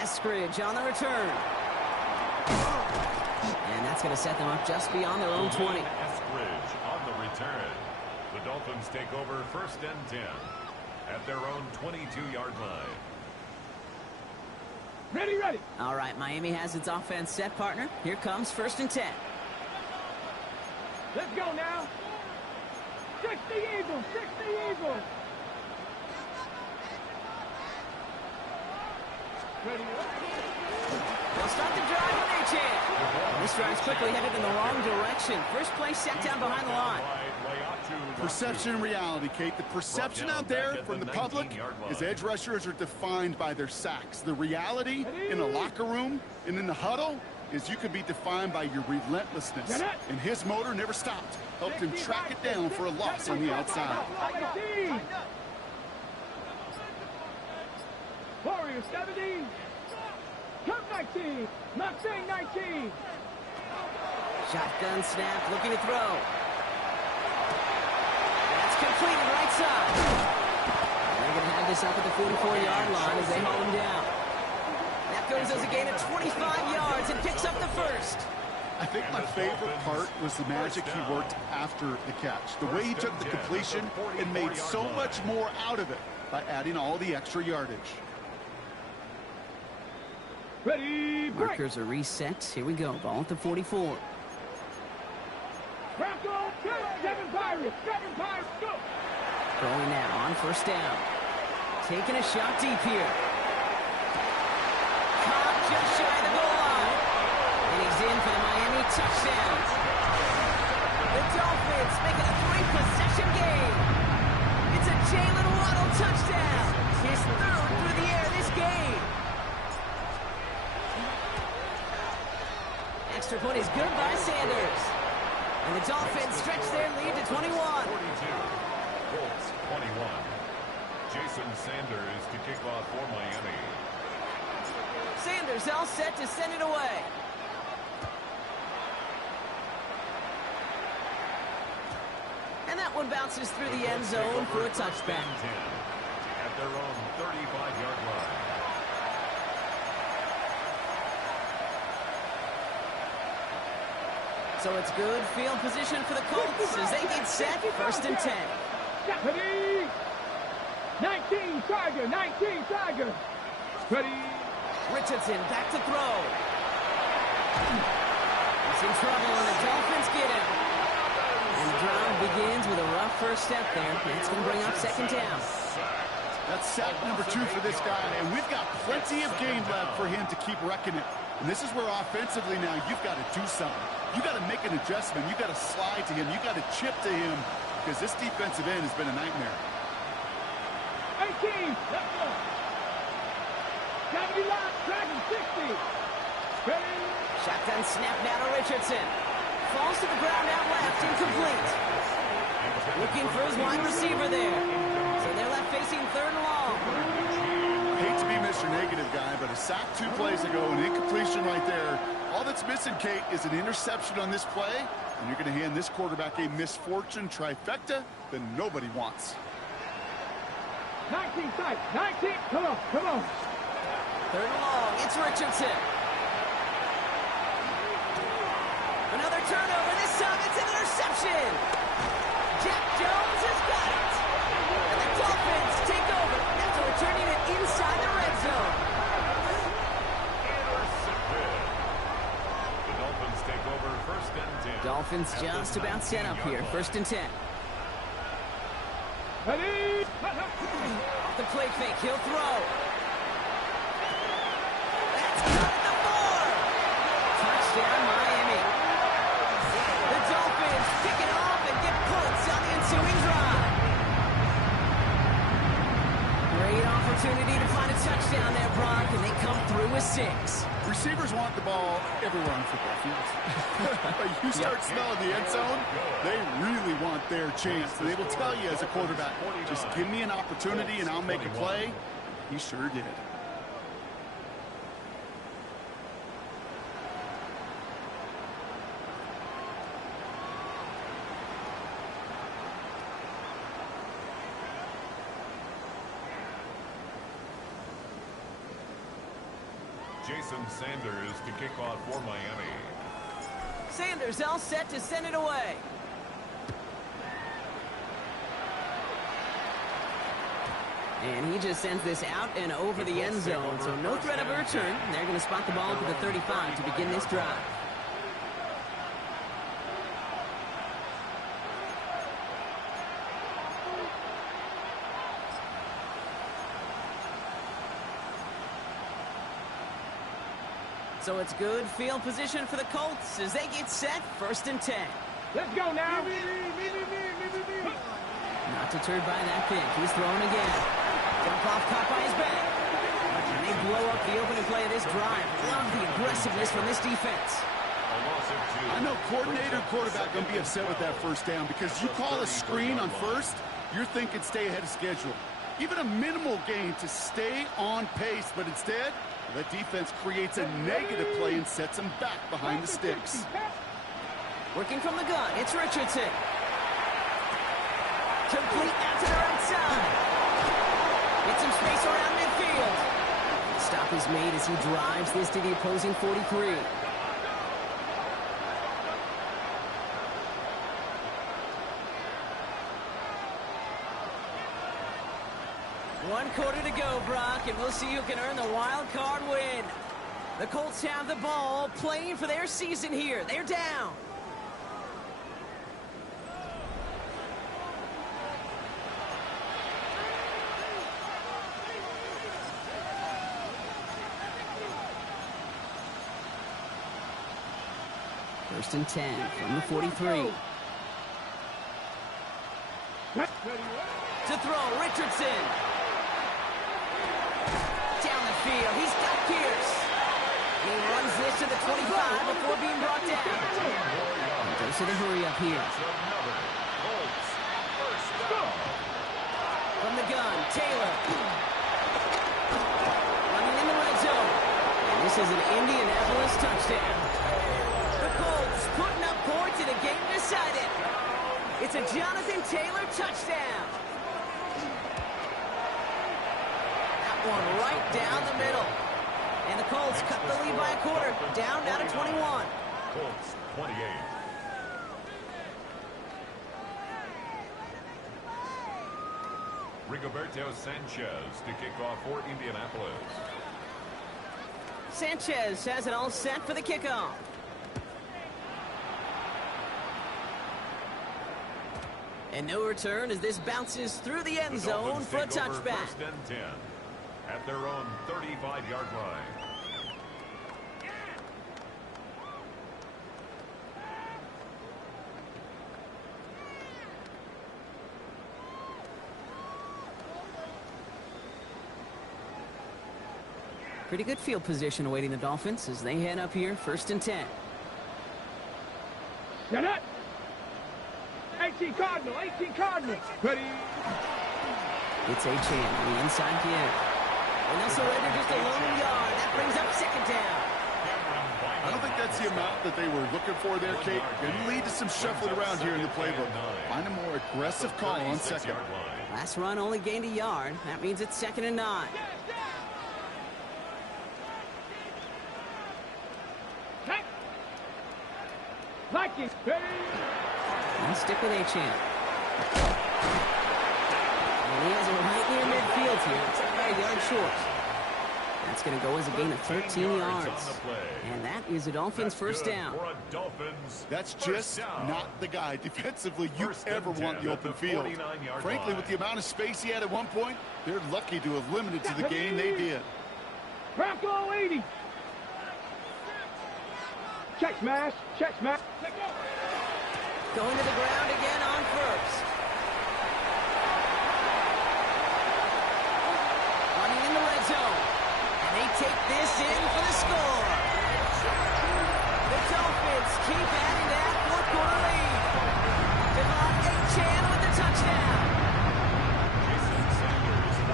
Eskridge on the return. And that's going to set them up just beyond their own 20. Eskridge on the return. The Dolphins take over 1st and 10 at their own 22-yard line. Ready, ready. All right, Miami has its offense set, partner. Here comes 1st and 10. Let's go now. 60 Eagles, 60 Eagles. Ready. They'll start the drive when they chance. This drive's quickly headed in the wrong direction. First play set down behind the line. Perception and reality, Kate. The perception out there from the public is edge rushers are defined by their sacks. The reality in the locker room and in the huddle is you could be defined by your relentlessness. And his motor never stopped. Helped him track it down for a loss on the outside. Warriors 70. Come 19. Mustang 19. Shotgun snap, looking to throw. That's completed right side. And they're going to have this up at the 44-yard line as they haul him down. That goes as a gain of 25 yards and picks up the first. I think my favorite part was the magic he worked after the catch. The way he took the completion and made so much more out of it by adding all the extra yardage. Ready, break. Markers are reset. Here we go. Ball at the 44. Bronco, 7 Pirates, 7 Pirates, go. Throwing now on 1st down. Taking a shot deep here. Caught just shy of the goal line. And he's in for the Miami touchdown. The Dolphins making a 3-possession game. It's a Jalen Waddle touchdown. His 3rd through the air this game. Extra point is good by Sanders. And the Dolphins stretch their lead to 21. 42. Colts 21. Jason Sanders to kick off for Miami. Sanders all set to send it away. And that one bounces through the end zone for a touchback. At their own 35-yard line. So it's good field position for the Colts as they get set. 1st and 10. Ready. 19 Tiger, 19 Tiger. Ready. Richardson back to throw. He's in trouble and the Dolphins get him. And the drive begins with a rough first step there. That's going to bring up 2nd down. That's sack number 2 for this guy, and we've got plenty of game left for him to keep wrecking it. And this is where offensively now you've got to do something. You got to make an adjustment. You got to slide to him. You got to chip to him because this defensive end has been a nightmare. 18. Let's go. 70 line, Dragon 60. Ready. Shotgun snap now to Richardson. Falls to the ground out left, incomplete. Looking for his wide receiver there. So they're left facing 3rd and long. Hate to be Mr. Negative guy, but a sack 2 plays ago, an incompletion right there. All that's missing, Kate, is an interception on this play, and you're going to hand this quarterback a misfortune trifecta that nobody wants. 19 side, 19. Come on, come on. 3rd and long, it's Richardson. Another turnover, this time it's an interception. Jack Jones has got it. And the Dolphins take over after returning it inside the red zone. Intercepted. The Dolphins take over 1st and 10. Dolphins just about set up here, 1st and 10. Ready. Off the play fake, he'll throw. That's cut at the 4. Touchdown, Miami. The Dolphins pick it off and get points on the ensuing drive. Great opportunity to find a touchdown there, Brock, and they come through with 6. Receivers want the ball everywhere on football fields. But you start smelling the end zone, they really want their chance. And they will tell you as a quarterback, just give me an opportunity and I'll make a play. He sure did. Jason Sanders to kick off for Miami. Sanders all set to send it away. And he just sends this out and over the end zone, so no threat of a return. They're going to spot the ball to the 35 to begin this drive. So it's good field position for the Colts as they get set, 1st and 10. Let's go now. Not deterred by that pick. He's throwing again. Dump off, caught by his back. And they blow up the opening play of this drive. Love the aggressiveness from this defense. I know coordinator and quarterback going to be upset with that first down because you call a screen on first, you're thinking stay ahead of schedule. Even a minimal gain to stay on pace, but instead, the defense creates a negative play and sets them back behind the sticks. Working from the gun, it's Richardson. Complete out to the right side. Get some space around midfield. Stop is made as he drives this to the opposing 43. One quarter to go, Brock, and we'll see who can earn the wild card win. The Colts have the ball, playing for their season here. They're down. First and 10 from the 43. To throw, Richardson. Down the field, he's got Pierce. He runs this to the 25 before being brought down. He goes to the hurry up here. From the gun, Taylor. Running in the red zone. And this is an Indianapolis touchdown. The Colts putting up points in a game decided. It's a Jonathan Taylor touchdown. That one right down the middle. And the Colts cut the lead by a quarter. Down to 21. Colts 28. Rigoberto Sanchez to kick off for Indianapolis. Sanchez has it all set for the kickoff. And no return as this bounces through the end zone for a touchback. 1st and 10 at their own 35-yard line. Pretty good field position awaiting the Dolphins as they head up here, 1st and 10. Get it. 18 Cardinal, 18 Cardinal. Ready. It's Achane on the inside here. And they'll surrender just a lone yard. That brings up 2nd down. I don't think that's the amount that they were looking for there, Kate. Going to lead to some shuffling around here in the playbook. Find a more aggressive call on 2nd. Last run only gained a yard. That means it's 2nd and 9. Liking. And stick with Achane. And he has it right near midfield here. It's about a yard short. That's going to go as a gain of 13 yards. And that is a Dolphins first down. That's just not the guy defensively you ever want the open field. Frankly, with the amount of space he had at one point, they're lucky to have limited to the game they did. Bronco 80. Check smash. Check smash. Going to the ground again on 1st. Running in the red zone. And they take this in for the score. The Dolphins keep adding that 4th quarter lead. Devon Achane with the touchdown.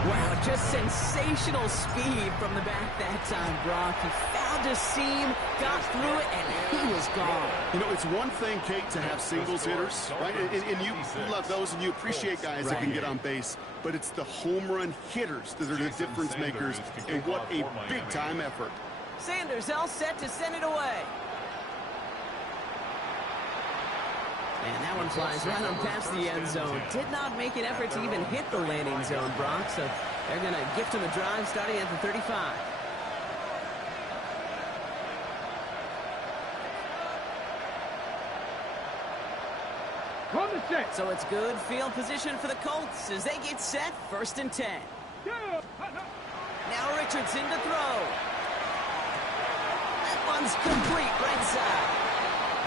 Wow, just sensational speed from the back that time, Brock. He found a seam, got through it, and he was gone. You know, it's one thing, Kate, to have singles hitters, right? And you love those, and you appreciate guys that can get on base. But it's the home run hitters that are the difference makers, and what a big-time effort. Sanders all set to send it away. And that one flies right on past the end zone. Did not make an effort to even hit the landing zone, Brock. So they're going to gift him a drive starting at the 35. On the set. So it's good field position for the Colts as they get set, 1st and 10. Now Richardson to throw. That one's complete right side.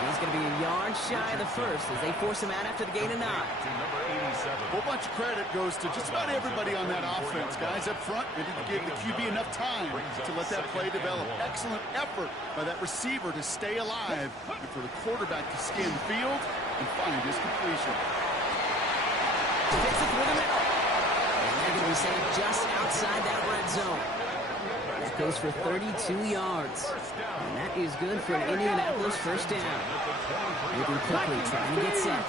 He's going to be a yard shy of the first as they force him out after the gain of 9. A whole bunch of credit goes to just about everybody on that offense. Guys up front, they didn't give the QB enough time to let that play develop. Excellent effort by that receiver to stay alive and for the quarterback to scan the field and find his completion. Gets it through the middle. And they're going to be safe just outside that red zone. That goes for 32 yards. And that is good for an Indianapolis first down. Moving quickly, trying to get set.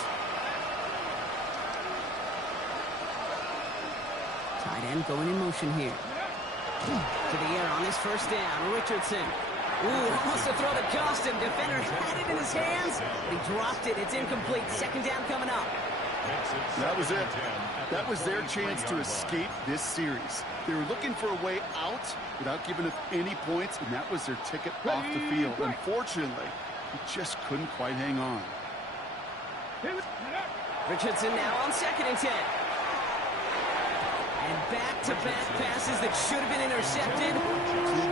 Tight end going in motion here. To the air on this first down. Richardson. Ooh, almost a throw that cost him. Defender had it in his hands. He dropped it. It's incomplete. Second down coming up. That was it. That was their chance to escape this series. They were looking for a way out without giving up any points, and that was their ticket off the field. Unfortunately, he just couldn't quite hang on. Richardson now on 2nd and 10. And back-to-back passes that should have been intercepted. 2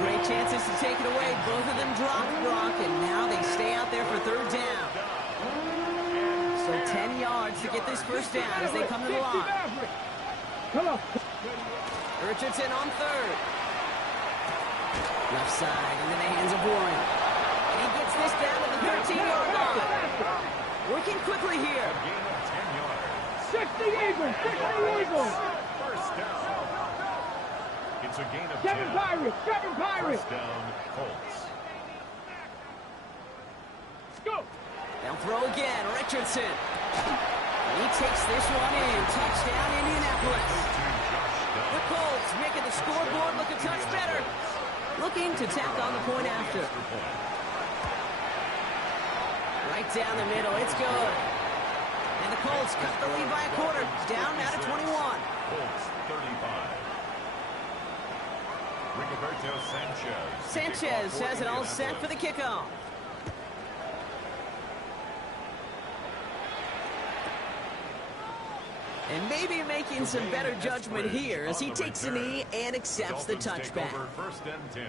great chances to take it away. Both of them dropped, Brock, and now they stay out there for 3rd down. So 10 yards to get this first down as they come to the line. Come on. Richardson on 3rd. Left side into the hands of Warren. And he gets this down to the 13-yard line. Working quickly here. 60 Eagles. 60 Eagles. First down. It's a gain of 7 10. Pirates. 7 Pirates. First down, Colts. Go. They'll throw again. Richardson. And he takes this one in. Touchdown, Indianapolis. The Colts making the scoreboard look a touch better. Looking to tack on the point after. Right down the middle. It's good. And the Colts cut the lead by a quarter. Down now to 21. Colts 35. Rigoberto Sanchez. Sanchez has it all set for the kickoff. And maybe making some better judgment here as he takes a knee and accepts the touchback. 1st and 10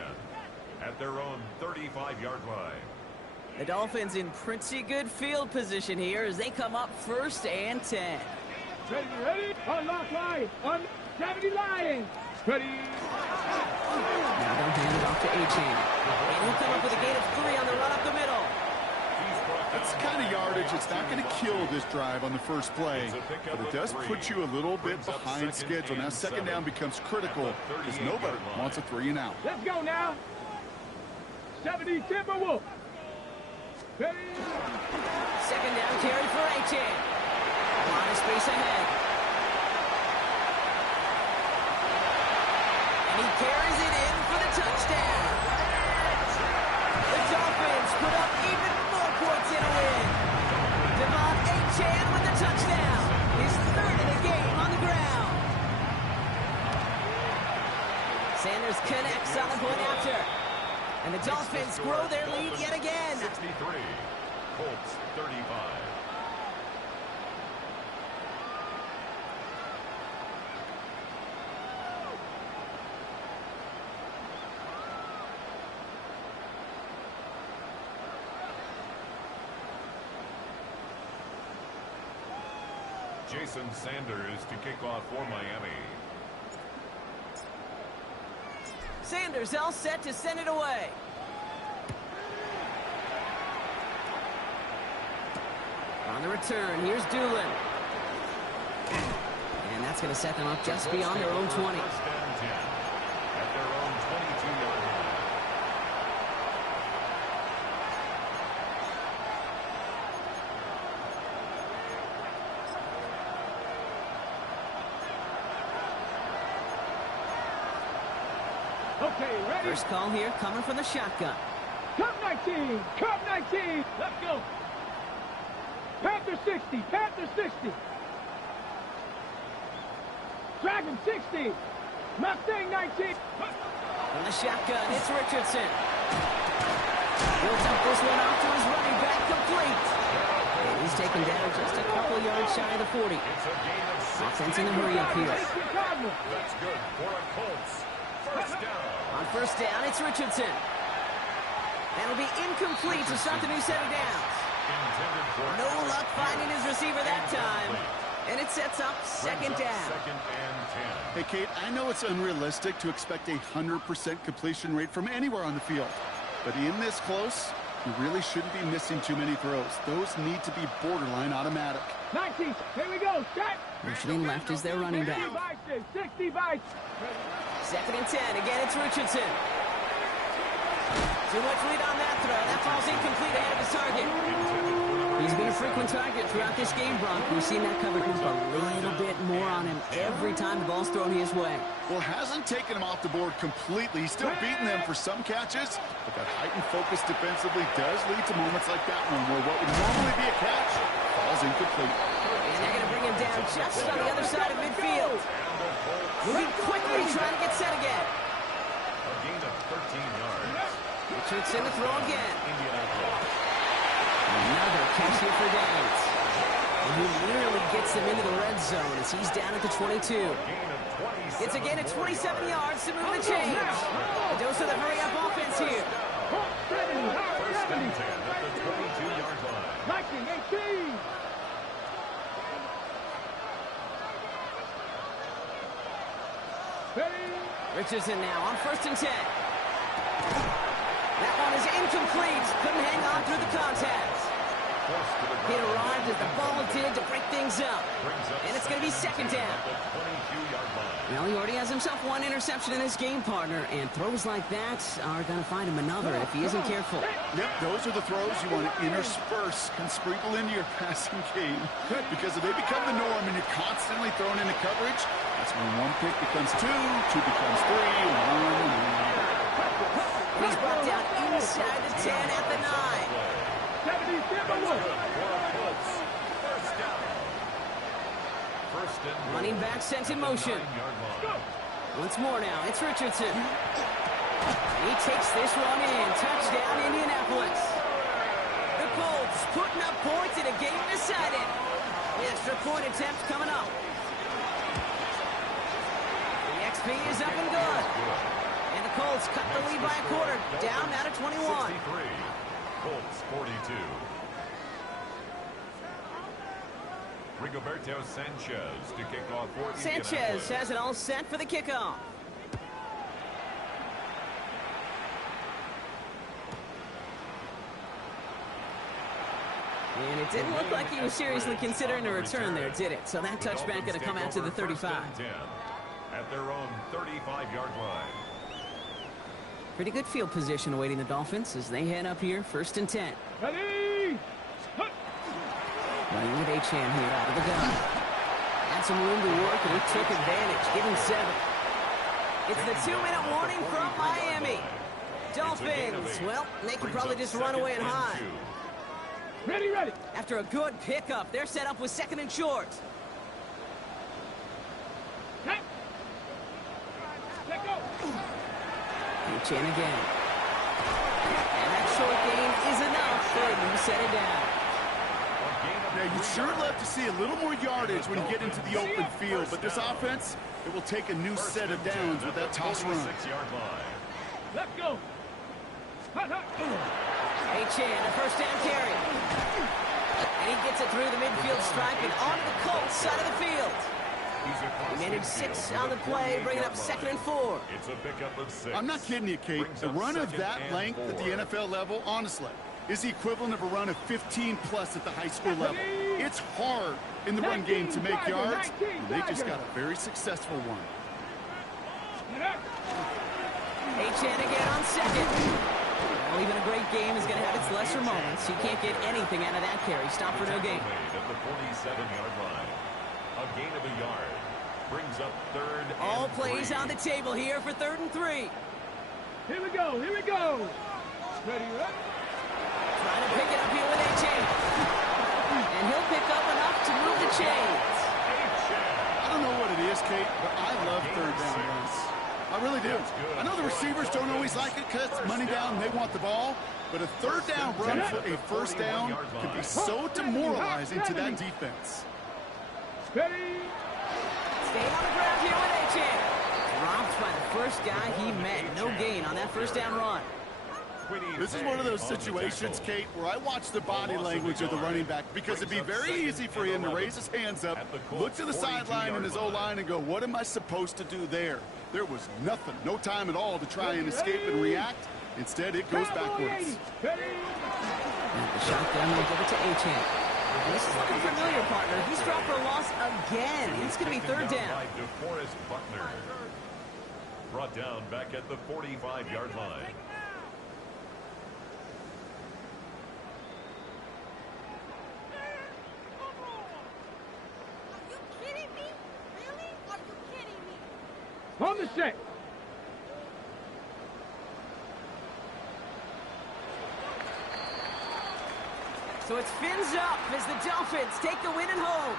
at their own 35-yard line. The Dolphins in pretty good field position here as they come up 1st and 10. Ready? Unlock line. 70 Lions. Ready. Now they'll hand it off to A-Chain. And he'll come up with a gain of 3 on the run up the middle. That's the kind of yardage. It's not going to kill this drive on the first play, but it does put you a little bit behind schedule. Now 2nd down becomes critical because nobody wants a 3 and out. Let's go now. 70 Timberwolves. Ready. 2nd down carry for A-Chain. A lot of space ahead. And he carries it in for the touchdown. The Dolphins put up even more points in a win. Devon A-Chan with the touchdown. His 3rd of the game on the ground. Sanders connects on the point after. And the Dolphins grow their lead yet again. 63. Colts 35. Jason Sanders to kick off for Miami. Sanders all set to send it away. On the return, here's Doolin. And that's going to set them up just beyond their own 20. 1st and 10 at their own 22-yard line. Okay, ready? First call here coming from the shotgun. Cup 19. Cup 19. Let's go. Panther 60. Panther 60. Dragon 60. Mustang 19. From the shotgun, it's Richardson. Builds up this one off to his running back, complete. And he's taken down just a couple yards shy of the 40. It's a gain of 6. Offense in a hurry up here. That's good for a Colts. First down. On first down, it's Richardson. That'll be incomplete to start the new set of downs. Intended for No luck finding his receiver that time. And it sets up second down. Second and 10. Hey, Kate, I know it's unrealistic to expect a 100% completion rate from anywhere on the field. But in this close, you really shouldn't be missing too many throws. Those need to be borderline automatic. 19. Here we go. Set. Motioning left is their running back. 60 by. Second and 10. Again, it's Richardson. Too much lead on that throw. That ball's incomplete ahead of his target. He's been a frequent target throughout this game, Brock. We've seen that cover group a little bit more on him every time the ball's thrown his way. Well, hasn't taken him off the board completely. He's still beating them for some catches, but that heightened focus defensively does lead to moments like that one where what would normally be a catch falls incomplete. And they're going to bring him down just on the other side of midfield. Moving quickly, trying to get set again. A gain of 13 yards. Richardson to throw again. Indianapolis. Another catch here for downs. And he nearly gets them into the red zone as he's down at the 22. Gain of 27. It's a gain of 27 yards to move the chains. A dose of the hurry-up offense here. First and 10 at the 22-yard line. Viking 18. Ready? Richardson now on first and 10. That one is incomplete. Couldn't hang on through the contact. It arrived as the ball did to break things up. And it's going to be second down. Well, he already has himself one interception in his game, partner, and throws like that are going to find him another if he isn't careful. Yep, those are the throws you want to intersperse and sprinkle into your passing game. Because if they become the norm and you're constantly thrown into coverage, that's when one pick becomes two becomes three, and one. He's brought down inside the 10 at the 9. 70, Running back sent in motion. Once more now, it's Richardson. He takes this one in. Touchdown, Indianapolis. The Colts putting up points in a game decided. The extra point attempt coming up. The XP is up and good. And the Colts cut the lead by a quarter. Down now to 21. 63. Colts 42. Rigoberto Sanchez to kick off for Sanchez has it all set for the kickoff. And it didn't look like he was seriously considering a return there, did it? So that touchback going to come out to the 35. At their own 35-yard line. Pretty good field position awaiting the Dolphins as they head up here, first and 10. Ready? Running with Achane here out of the gun. Had some room to work, and he took advantage, giving 7. It's the 2-minute warning from Miami. Dolphins, well, they can probably just run away and hide. Ready, ready. After a good pickup, they're set up with second and short. Set. Let go. Achane again. And that short gain is enough for a new set of down. Now, you'd sure love to see a little more yardage when you get into the open field, but this offense, it will take a new set of downs with that toss run. Let's go. Achane, a first down carry. And he gets it through the midfield stripe and onto the Colts side of the field. He managed 6 on the play, bringing up second and 4. It's a pickup of 6. I'm not kidding you, Kate. The run of that length at the NFL level, honestly, is the equivalent of a run of 15-plus at the high school level. It's hard in the run game to make yards, and they just got a very successful one. Achane again on second. Well, even a great game is going to have its lesser moments. You can't get anything out of that carry. Stop for no gain. At the 47-yard line. A gain of a yard. Brings up third. All and plays 3. on the table here for 3rd and 3. Here we go. Here we go. Ready, up. Trying to pick it up here with A. Chain. And he'll pick up enough to move the chains. I don't know what it is, Kate, but I love third down runs. I really do. I know the receivers don't always like it because it's money down and they want the ball, but a third down run for a first down can be so demoralizing to that defense. Ready. Staying on the ground here with A. Chain. Dropped by the first guy he met. No gain on that first down run. This is one of those situations, Kate, where I watch the body language of the running back because it'd be very easy for him to raise his hands up, look to the sideline in his O-line and go, what am I supposed to do there? There was nothing, no time at all to try and escape and react. Instead, it goes backwards. The shotgun will give it to A-Chain. And this is looking familiar, partner. He's dropped for a loss again. It's going to be third down. Brought down back at the 45-yard line. On the set. So it's fins up as the Dolphins take the win at home.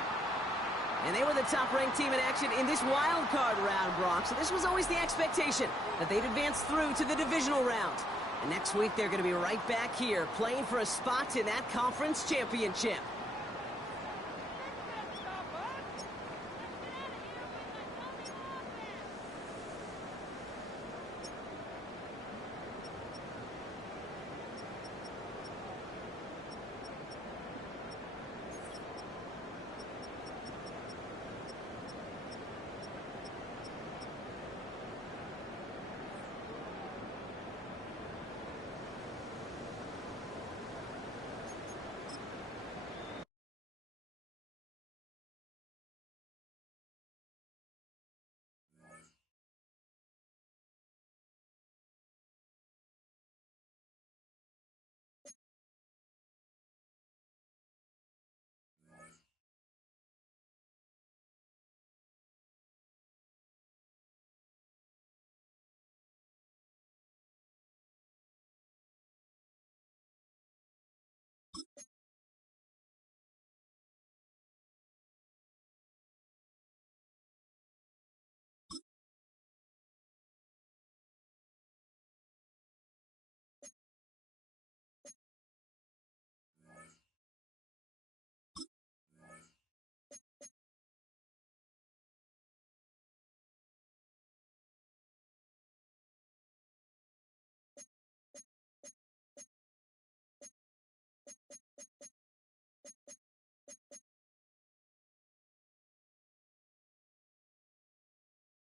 And they were the top-ranked team in action in this wild card round, Brock. So this was always the expectation that they'd advance through to the divisional round. And next week, they're going to be right back here playing for a spot in that conference championship.